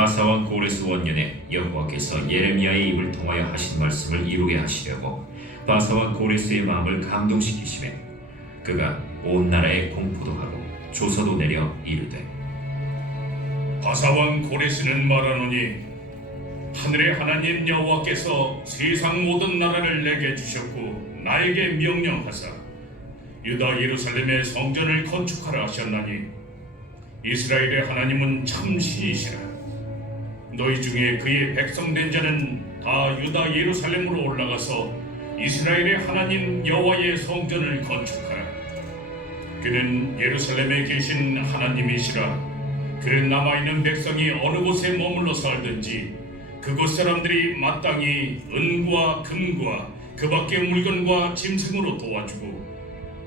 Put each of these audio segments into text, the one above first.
바사왕 고레스 원년에 여호와께서 예레미야의 입을 통하여 하신 말씀을 이루게 하시려고 바사왕 고레스의 마음을 감동시키시매 그가 온 나라에 공포도 하고 조서도 내려 이르되 바사왕 고레스는 말하노니 하늘의 하나님 여호와께서 세상 모든 나라를 내게 주셨고 나에게 명령하사 유다 예루살렘의 성전을 건축하라 하셨나니 이스라엘의 하나님은 참 신이시라. 너희 중에 그의 백성된 자는 다 유다 예루살렘으로 올라가서 이스라엘의 하나님 여호와의 성전을 건축하라. 그는 예루살렘에 계신 하나님이시라. 그는 남아있는 백성이 어느 곳에 머물러 살든지 그곳 사람들이 마땅히 은과 금과 그 밖의 물건과 짐승으로 도와주고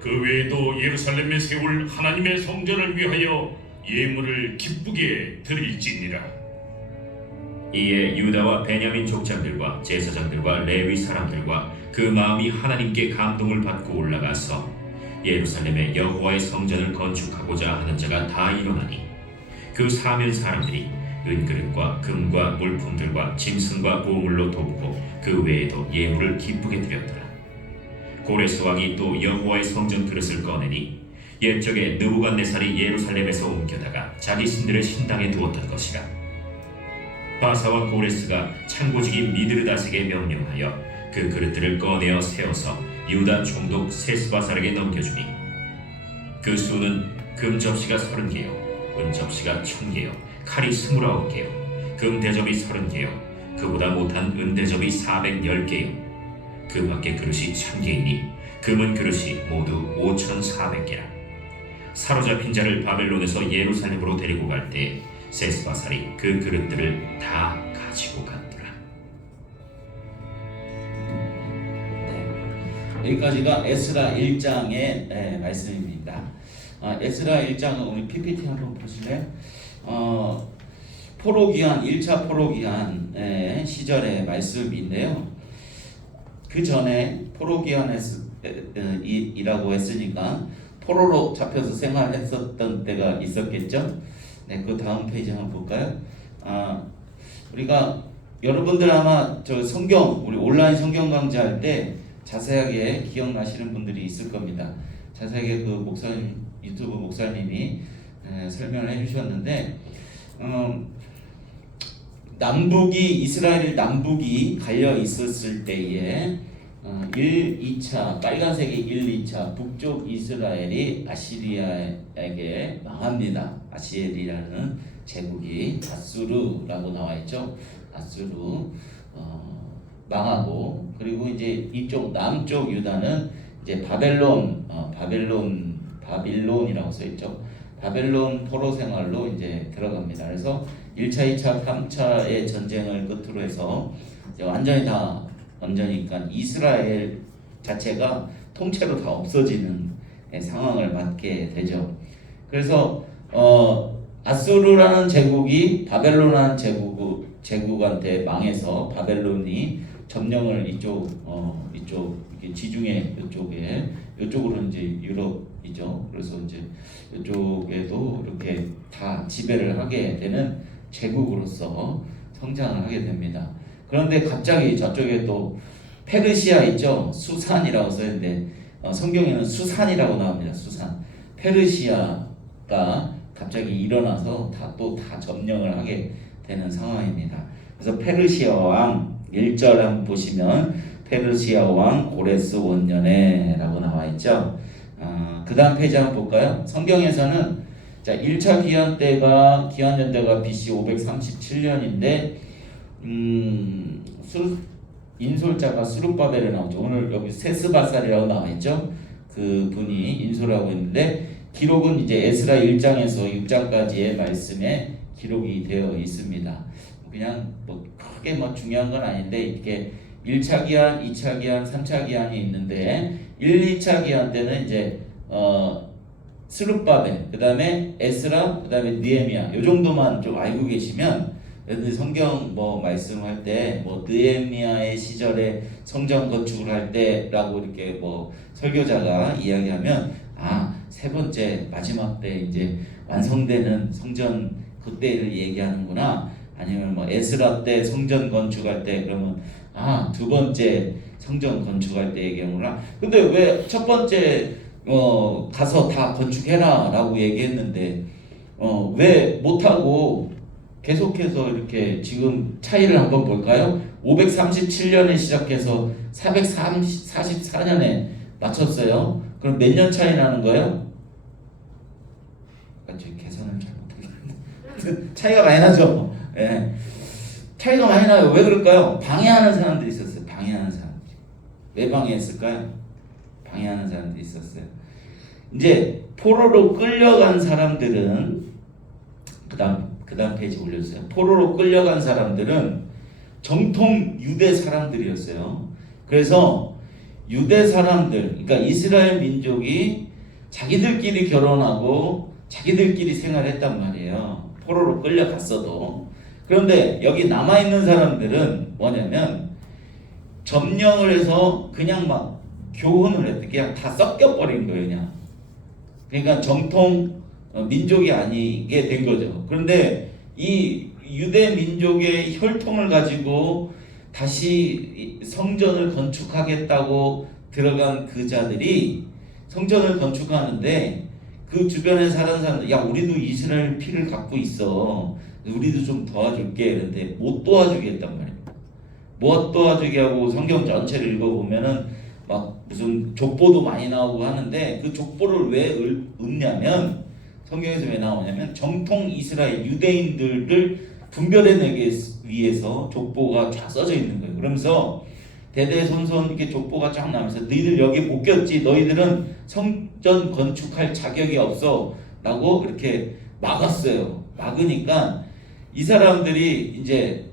그 외에도 예루살렘에 세울 하나님의 성전을 위하여 예물을 기쁘게 드릴지니라. 이에 유다와 베냐민 족장들과 제사장들과 레위 사람들과 그 마음이 하나님께 감동을 받고 올라가서 예루살렘에 여호와의 성전을 건축하고자 하는 자가 다 일어나니 그 사면 사람들이 은그릇과 금과 물품들과 짐승과 보물로 돕고 그 외에도 예물을 기쁘게 드렸더라. 고레스 왕이 또 여호와의 성전 그릇을 꺼내니 옛적에 느부갓네살이 예루살렘에서 옮겨다가 자기 신들의 신당에 두었던 것이라. 바사왕 고레스가 창고직이 미드르다색에 명령하여 그 그릇들을 꺼내어 세워서 유다 총독 세스바살에게 넘겨주니 그 수는 금 접시가 30개요 은 접시가 1000개요 칼이 29개요 금 대접이 30개요 그보다 못한 은 대접이 410개요 그 밖의 그릇이 1000개이니 금은 그릇이 모두 5400개라. 사로잡힌 자를 바벨론에서 예루살렘으로 데리고 갈 때 세스바살이 그 그릇들을 다 가지고 갔더라. 여기까지가 에스라 1장의 말씀입니다. 에스라 1장은 우리 PPT 한번 보실래요? 포로기한 1차 포로기한 시절의 말씀인데요. 그 전에 포로기한이라고 했으니까 포로로 잡혀서 생활했었던 때가 있었겠죠. 네, 그 다음 페이지 한번 볼까요? 우리가 여러분들 아마 저 성경 우리 온라인 성경 강좌할 때 자세하게 기억나시는 분들이 있을 겁니다. 자세하게 그 목사님 유튜브 목사님이 설명을 해주셨는데 이스라엘 남북이 갈려 있었을 때에 1, 2차 빨간색의 1, 2차 북쪽 이스라엘이 아시리아에게 망합니다. 아시리아라는 제국이 아수르라고 나와 있죠. 아수르 망하고 그리고 이제 이쪽 남쪽 유다는 이제 바빌론이라고 써 있죠. 바벨론 포로 생활로 이제 들어갑니다. 그래서 1차, 2차, 3차의 전쟁을 끝으로 해서 이제 그러니까 이스라엘 자체가 통째로 다 없어지는 상황을 맞게 되죠. 그래서 아수르라는 제국이 바벨론이라는 제국한테 망해서 바벨론이 점령을 이쪽 지중해 이쪽으로 이제 유럽이죠. 그래서 이제 이쪽에도 이렇게 다 지배를 하게 되는 제국으로서 성장을 하게 됩니다. 그런데 갑자기 저쪽에 또 페르시아 있죠. 수산이라고 써있는데 성경에는 수산이라고 나옵니다. 수산. 페르시아가 갑자기 일어나서 다 점령을 하게 되는 상황입니다. 그래서 페르시아 왕 1절 한번 보시면 페르시아 왕 고레스 원년에 라고 나와 있죠. 그 다음 페이지 한번 볼까요? 성경에서는 자 1차 기한전대가 BC 537년인데 인솔자가 수룹바벨에 나오죠. 오늘 여기 세스바살이라고 나와 있죠. 그 분이 인솔하고 있는데 기록은 이제 에스라 1장에서 6장까지의 말씀에 기록이 되어 있습니다. 그냥 뭐 크게 중요한 건 아닌데 이렇게 1차 기한, 2차 기한, 3차 기한이 있는데 1, 2차 기한 때는 이제 스룹바벨, 그 다음에 에스라, 그 다음에 느헤미야 요 정도만 좀 알고 계시면 성경 말씀할 때 느헤미야의 시절에 성전 건축을 할 때라고 이렇게 설교자가 이야기하면 세 번째 마지막 때 이제 완성되는 성전 그때를 얘기하는구나 아니면 뭐 에스라 때 성전 건축할 때 그러면 두 번째 성전 건축할 때의 경우라. 근데 왜 첫 번째 가서 다 건축해라라고 얘기했는데 왜 못하고 계속해서 이렇게 지금 차이를 한번 볼까요? 537년에 시작해서 444년에 마쳤어요. 그럼 몇 년 차이 나는 거예요? 지금 계산을 잘 못하겠는데 차이가 많이 나죠. 예. 차이가 많이 나요. 왜 그럴까요? 방해하는 사람들이 있었어요. 방해하는 사람들이. 왜 방해했을까요? 방해하는 사람들이 있었어요. 이제 포로로 끌려간 사람들은 그다음 페이지 올려주세요. 포로로 끌려간 사람들은 정통 유대 사람들이었어요. 그래서 유대 사람들, 그러니까 이스라엘 민족이 자기들끼리 결혼하고 자기들끼리 생활했단 말이에요. 포로로 끌려갔어도. 그런데 여기 남아있는 사람들은 뭐냐면 점령을 해서 그냥 막 교훈을 했대. 그냥 다 섞여버린 거예요. 그냥. 그러니까 정통 민족이 아니게 된 거죠. 그런데 이 유대 민족의 혈통을 가지고 다시 성전을 건축하겠다고 들어간 그 자들이 성전을 건축하는데 그 주변에 사는 사람들, 야 우리도 이스라엘 피를 갖고 있어, 우리도 좀 도와줄게. 그런데 못 도와주겠단 말이에요. 못 도와주게 하고 성경 전체를 읽어보면은 막 무슨 족보도 많이 나오고 하는데 그 족보를 왜 읊냐면 성경에서 왜 나오냐면 정통 이스라엘 유대인들을 분별해내기 위해서 족보가 쫙 써져 있는 거예요. 그러면서 대대손손 이렇게 족보가 쫙 나면서 너희들 여기 못 꼈지, 너희들은 성전 건축할 자격이 없어 라고 이렇게 막았어요. 막으니까 이 사람들이 이제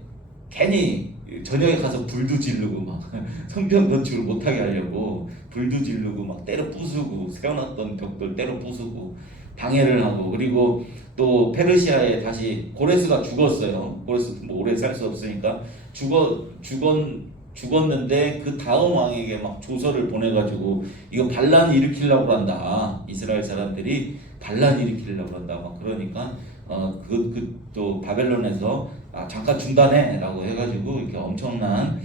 괜히 저녁에 가서 불도 지르고 막 성전 건축을 못하게 하려고 불도 지르고 막 때려 부수고 세워놨던 벽돌 때려 부수고 방해를 하고, 그리고 또 페르시아에 다시 고레스가 죽었어요. 고레스 뭐 오래 살 수 없으니까 죽었는데 그 다음 왕에게 막 조서를 보내가지고 이거 반란 일으키려고 한다. 이스라엘 사람들이 반란 일으키려고 한다. 막 그러니까 또 바벨론에서 잠깐 중단해라고 해가지고 이렇게 엄청난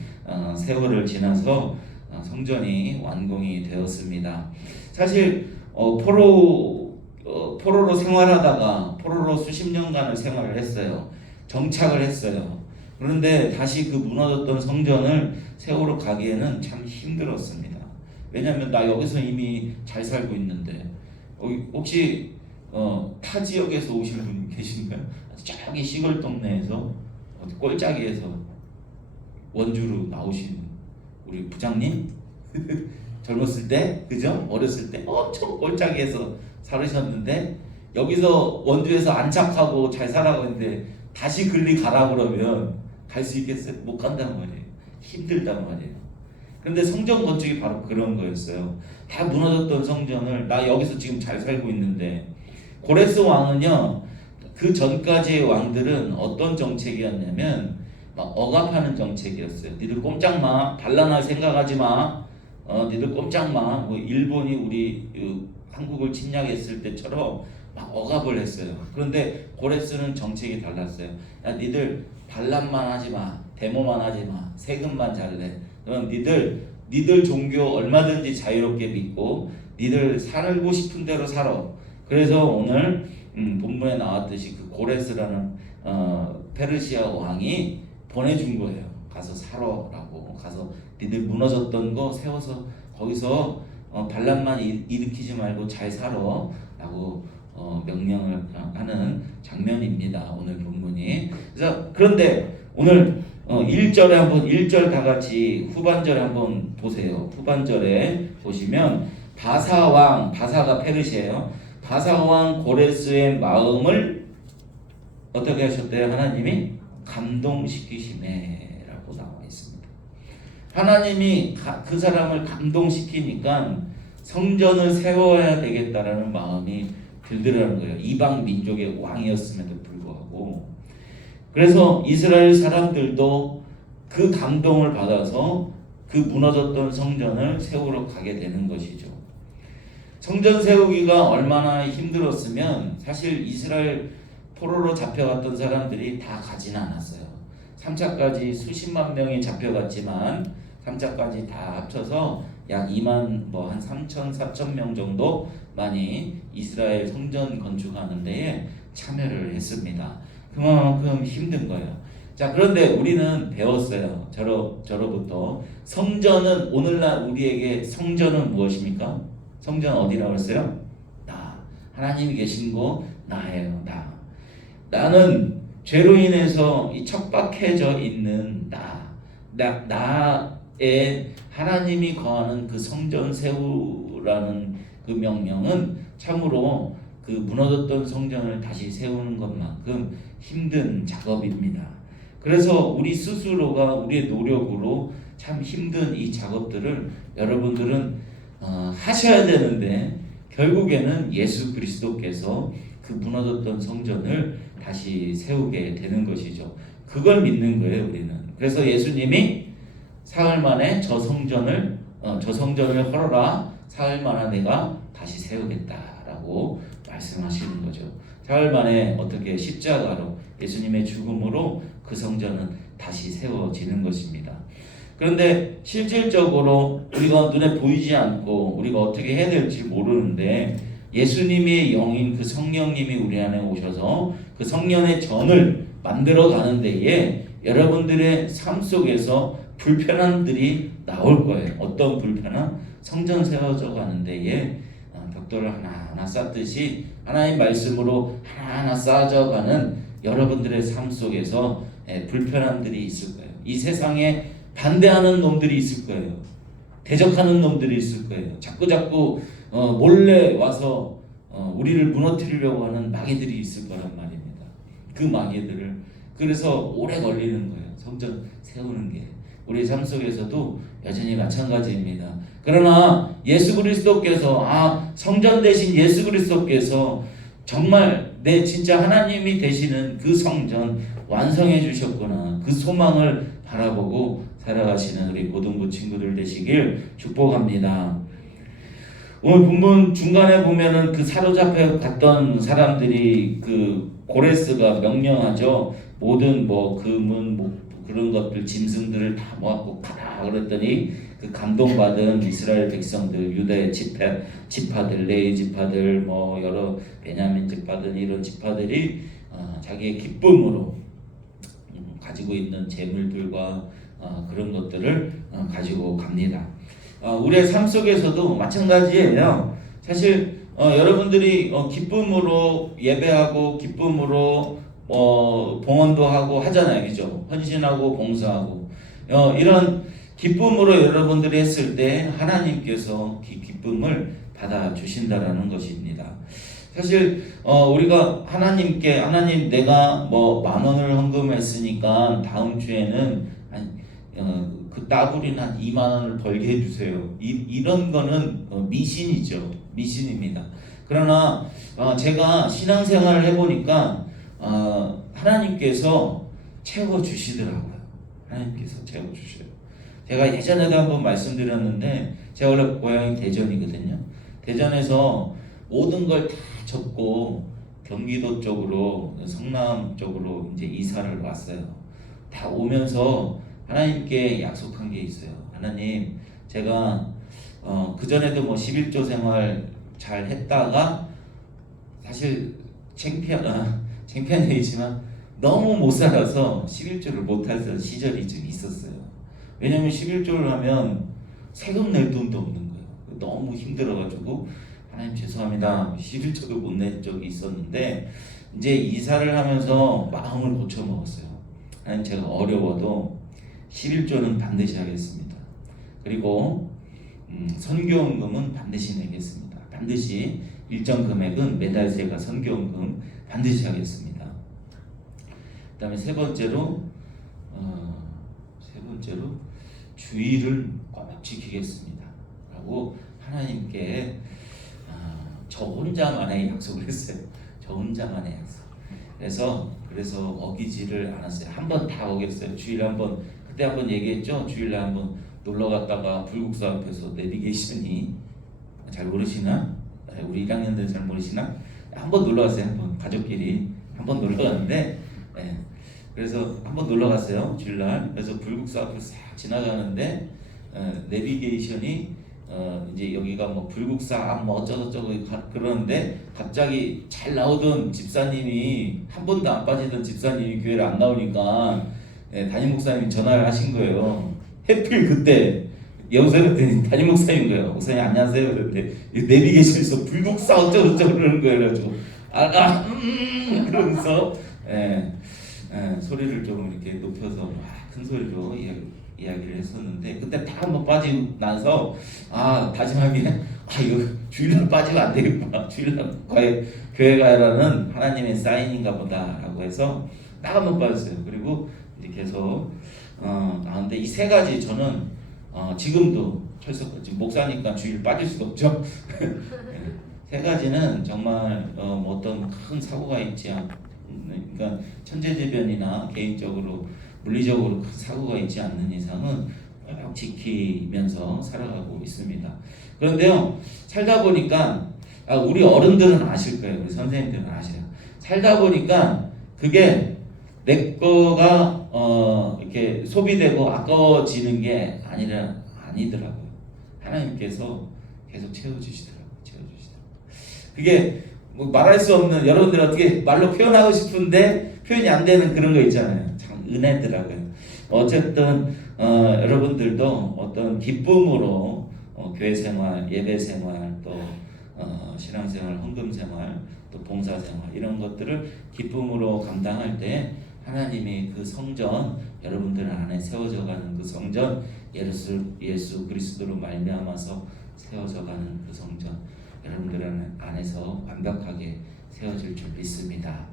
세월을 지나서 성전이 완공이 되었습니다. 사실 포로로 생활하다가 포로로 수십 년간을 생활을 했어요. 정착을 했어요. 그런데 다시 그 무너졌던 성전을 세우러 가기에는 참 힘들었습니다. 왜냐하면 나 여기서 이미 잘 살고 있는데 혹시 타 지역에서 오신 분 계신가요? 저기 시골 동네에서 꼴짜기에서 원주로 나오신 우리 부장님 젊었을 때, 그죠? 어렸을 때 엄청 꼴짜기에서 살으셨는데 여기서 원주에서 안착하고 잘 살아가고 있는데 다시 글리 가라 그러면 갈 수 있겠어요? 못 간단 말이에요. 힘들단 말이에요. 그런데 성전 건축이 바로 그런 거였어요. 다 무너졌던 성전을 나 여기서 지금 잘 살고 있는데, 고레스 왕은요, 그 전까지의 왕들은 어떤 정책이었냐면 막 억압하는 정책이었어요. 니들 꼼짝 마, 반란할 생각하지 마, 니들 꼼짝 마. 뭐 일본이 우리 한국을 침략했을 때처럼 막 억압을 했어요. 그런데 고레스는 정책이 달랐어요. 야 니들 반란만 하지 마, 데모만 하지 마, 세금만 잘 내. 그럼 니들 종교 얼마든지 자유롭게 믿고 니들 살고 싶은 대로 살아. 그래서 오늘 본문에 나왔듯이 그 고레스라는 페르시아 왕이 보내준 거예요. 가서 살아라고. 가서 니들 무너졌던 거 세워서 거기서 반란만 일으키지 말고 잘 살아라고 명령을 하는 장면입니다. 오늘 본문이. 그래서 그런데 오늘 1절 다 같이 후반절에 한번 보세요. 후반절에 보시면 바사가 페르시아예요. 바사왕 고레스의 마음을 어떻게 하셨대요? 하나님이 감동시키시네라고 나와 있습니다. 하나님이 그 사람을 감동시키니까 성전을 세워야 되겠다라는 마음이 들더라는 거예요. 이방 민족의 왕이었음에도 불구하고. 그래서 이스라엘 사람들도 그 감동을 받아서 그 무너졌던 성전을 세우러 가게 되는 것이죠. 성전 세우기가 얼마나 힘들었으면 사실 이스라엘 포로로 잡혀갔던 사람들이 다 가지는 않았어요. 3차까지 수십만 명이 잡혀갔지만 3차까지 다 합쳐서 약 2만 뭐 한 3천 4천 명 정도만이 이스라엘 성전 건축하는 데에 참여를 했습니다. 그만큼 힘든 거예요. 자, 그런데 우리는 배웠어요. 저로부터 성전은, 오늘날 우리에게 성전은 무엇입니까? 성전 어디라고 했어요? 나. 하나님이 계신 곳 나예요. 나는 죄로 인해서 이 척박해져 있는 나의 하나님이 거하는 그 성전 세우라는 그 명령은 참으로 그 무너졌던 성전을 다시 세우는 것만큼 힘든 작업입니다. 그래서 우리 스스로가 우리의 노력으로 참 힘든 이 작업들을 여러분들은 하셔야 되는데, 결국에는 예수 그리스도께서 그 무너졌던 성전을 다시 세우게 되는 것이죠. 그걸 믿는 거예요, 우리는. 그래서 예수님이 사흘 만에 저 성전을 헐어라, 사흘 만에 내가 다시 세우겠다라고 말씀하시는 거죠. 사흘 만에 어떻게 십자가로, 예수님의 죽음으로 그 성전은 다시 세워지는 것입니다. 그런데 실질적으로 우리가 눈에 보이지 않고 우리가 어떻게 해야 될지 모르는데, 예수님의 영인 그 성령님이 우리 안에 오셔서 그 성령의 전을 만들어 가는 데에 여러분들의 삶 속에서 불편함들이 나올 거예요. 어떤 불편함? 성전 세워져 가는 데에 벽돌을 하나하나 쌓듯이 하나님 말씀으로 하나하나 쌓아져 가는 여러분들의 삶 속에서 불편함들이 있을 거예요. 이 세상에 반대하는 놈들이 있을 거예요. 대적하는 놈들이 있을 거예요. 자꾸 몰래 와서 우리를 무너뜨리려고 하는 마귀들이 있을 거란 말입니다. 그 마귀들을, 그래서 오래 걸리는 거예요. 성전 세우는 게 우리 삶 속에서도 여전히 마찬가지입니다. 그러나 예수 그리스도께서, 성전 대신 예수 그리스도께서 정말 내 진짜 하나님이 되시는 그 성전 완성해 주셨구나, 그 소망을 바라보고 살아가시는 우리 고등부 친구들 되시길 축복합니다. 오늘 본문 중간에 보면은 그 사로잡혀 갔던 사람들이 그 고레스가 명령하죠. 모든 뭐 금은 뭐 그런 것들, 짐승들을 다 모았고 가라 그랬더니 그 감동받은 이스라엘 백성들, 유다의 지파들, 레위 지파들, 뭐 여러 베냐민 지파들, 이런 지파들이 자기의 기쁨으로 가지고 있는 재물들과 그런 것들을 가지고 갑니다. 우리의 삶 속에서도 마찬가지예요. 사실 여러분들이 기쁨으로 예배하고 기쁨으로 봉헌도 하고 하잖아요, 그죠? 헌신하고 봉사하고 이런 기쁨으로 여러분들이 했을 때 하나님께서 그 기쁨을 받아 주신다라는 것입니다. 사실 우리가 하나님께, 하나님 내가 뭐 10,000원을 헌금했으니까 다음 주에는 그 따블인 한 20,000원을 벌게 해주세요. 이런 거는 미신이죠. 미신입니다. 그러나 제가 신앙생활을 해보니까 하나님께서 채워주시더라고요. 하나님께서 채워주셔요. 제가 예전에도 한번 말씀드렸는데, 제가 원래 고향이 대전이거든요. 대전에서 모든 걸 다 접고 경기도 쪽으로, 성남 쪽으로 이제 이사를 왔어요. 다 오면서 하나님께 약속한 게 있어요. 하나님, 제가 그전에도 뭐 11조 생활 잘 했다가 사실 창피한 얘기지만 너무 못 살아서 11조를 못 할 시절이 좀 있었어요. 왜냐면 11조를 하면 세금 낼 돈도 없는 거예요. 너무 힘들어가지고 하나님 죄송합니다, 11조도 못 낸 적이 있었는데, 이제 이사를 하면서 마음을 고쳐 먹었어요. 하나님, 제가 어려워도 11조는 반드시 하겠습니다. 그리고 선교헌금은 반드시 내겠습니다. 반드시 일정 금액은 매달 제가 선교헌금 반드시 하겠습니다. 그 다음에 세 번째로 주의를 꼭 지키겠습니다 라고 하나님께 저 혼자만의 약속을 했어요. 저 혼자만의 약속. 그래서 어기지를 않았어요. 한번 다 어겼어요. 주일 한번, 그때 한번 얘기했죠. 주일날 한번 놀러 갔다가 불국사 앞에서 내비게이션이, 잘 모르시나? 우리 1학년들 잘 모르시나? 한번 놀러 갔어요. 한번 가족끼리 한번 놀러 갔는데, 예, 그래서 한번 놀러 갔어요 주일날. 그래서 불국사 앞을 싹 지나가는데 내비게이션이 이제 여기가 뭐 불국사 앞 뭐 어쩌고저쩌고 그러는데 갑자기 잘 나오던 집사님이 한 번도 안 빠지던 집사님이 교회를 안 나오니까 담임 목사님이 전화를 하신 거예요. 해필 그때 여보세요 그랬더니 담임 목사님인 거예요. 목사님 안녕하세요 그랬는데 내비게이션에서 불국사 어쩌고저쩌고 그러는 거예요. 그래가지고 그러면서 소리를 좀 이렇게 높여서 큰 소리로 이야기를 했었는데 그때 다 한번 빠지고 나서 다짐한 게 이거 주일날 빠지면 안 되겠구나. 주일날 교회 가라는 하나님의 사인인가 보다라고 해서 딱 한번 빠졌어요. 그리고 이제 계속 근데 이 세 가지 저는 지금도 지금 목사니까 주일 빠질 수가 없죠. 세 가지는 정말 뭐 어떤 큰 사고가 있지 그러니까 천재지변이나 개인적으로 물리적으로 큰 사고가 있지 않는 이상은 꼭 지키면서 살아가고 있습니다. 그런데요, 살다 보니까 우리 어른들은 아실 거예요. 우리 선생님들은 아셔요. 살다 보니까 그게 내 거가 이렇게 소비되고 아까워지는 게 아니더라고요. 하나님께서 계속 채워주시더라고요. 그게 뭐 말할 수 없는, 여러분들 어떻게 말로 표현하고 싶은데 표현이 안 되는 그런 거 있잖아요. 참 은혜더라고요. 어쨌든 여러분들도 어떤 기쁨으로 교회 생활, 예배 생활, 또 신앙 생활, 헌금 생활, 또 봉사 생활 이런 것들을 기쁨으로 감당할 때 하나님이 그 성전, 여러분들 안에 세워져가는 그 성전, 예수 그리스도로 말미암아서 세워져가는 그 성전, 여러분들 안에서 완벽하게 세워질 줄 믿습니다.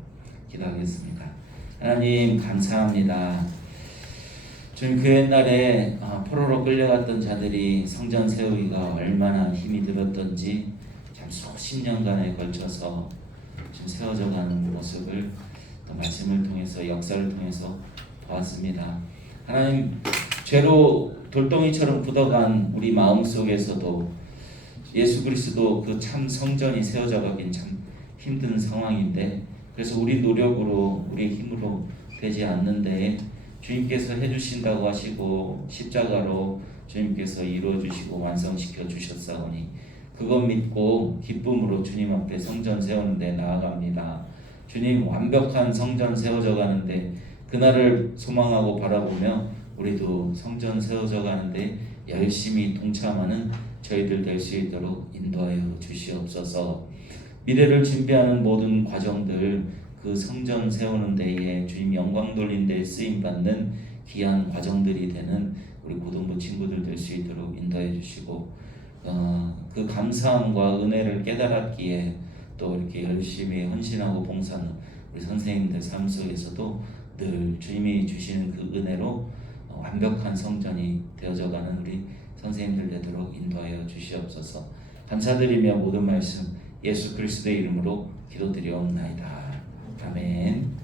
기도하겠습니다. 하나님 감사합니다. 주님, 그 옛날에 포로로 끌려갔던 자들이 성전 세우기가 얼마나 힘이 들었던지 참 수십 년간에 걸쳐서 지금 세워져가는 모습을 또 말씀을 통해서, 역사를 통해서 보았습니다. 하나님, 죄로 돌덩이처럼 굳어간 우리 마음속에서도 예수 그리스도 그 참 성전이 세워져 가긴 참 힘든 상황인데, 그래서 우리 노력으로, 우리 힘으로 되지 않는데 주님께서 해주신다고 하시고 십자가로 주님께서 이루어 주시고 완성시켜 주셨사오니 그것 믿고 기쁨으로 주님 앞에 성전 세우는데 나아갑니다. 주님, 완벽한 성전 세워져 가는데 그날을 소망하고 바라보며 우리도 성전 세워져 가는데 열심히 동참하는 저희들 될 수 있도록 인도하여 주시옵소서. 미래를 준비하는 모든 과정들, 그 성전 세우는 데에 주님 영광 돌린 데 쓰임받는 귀한 과정들이 되는 우리 고등부 친구들 될 수 있도록 인도해 주시고, 그 감사함과 은혜를 깨달았기에 또 이렇게 열심히 헌신하고 봉사하는 우리 선생님들 삶 속에서도 늘 주님이 주시는 그 은혜로 완벽한 성전이 되어져가는 우리 선생님들 되도록 인도하여 주시옵소서. 감사드리며 모든 말씀 예수 그리스도의 이름으로 기도드리옵나이다. 아멘.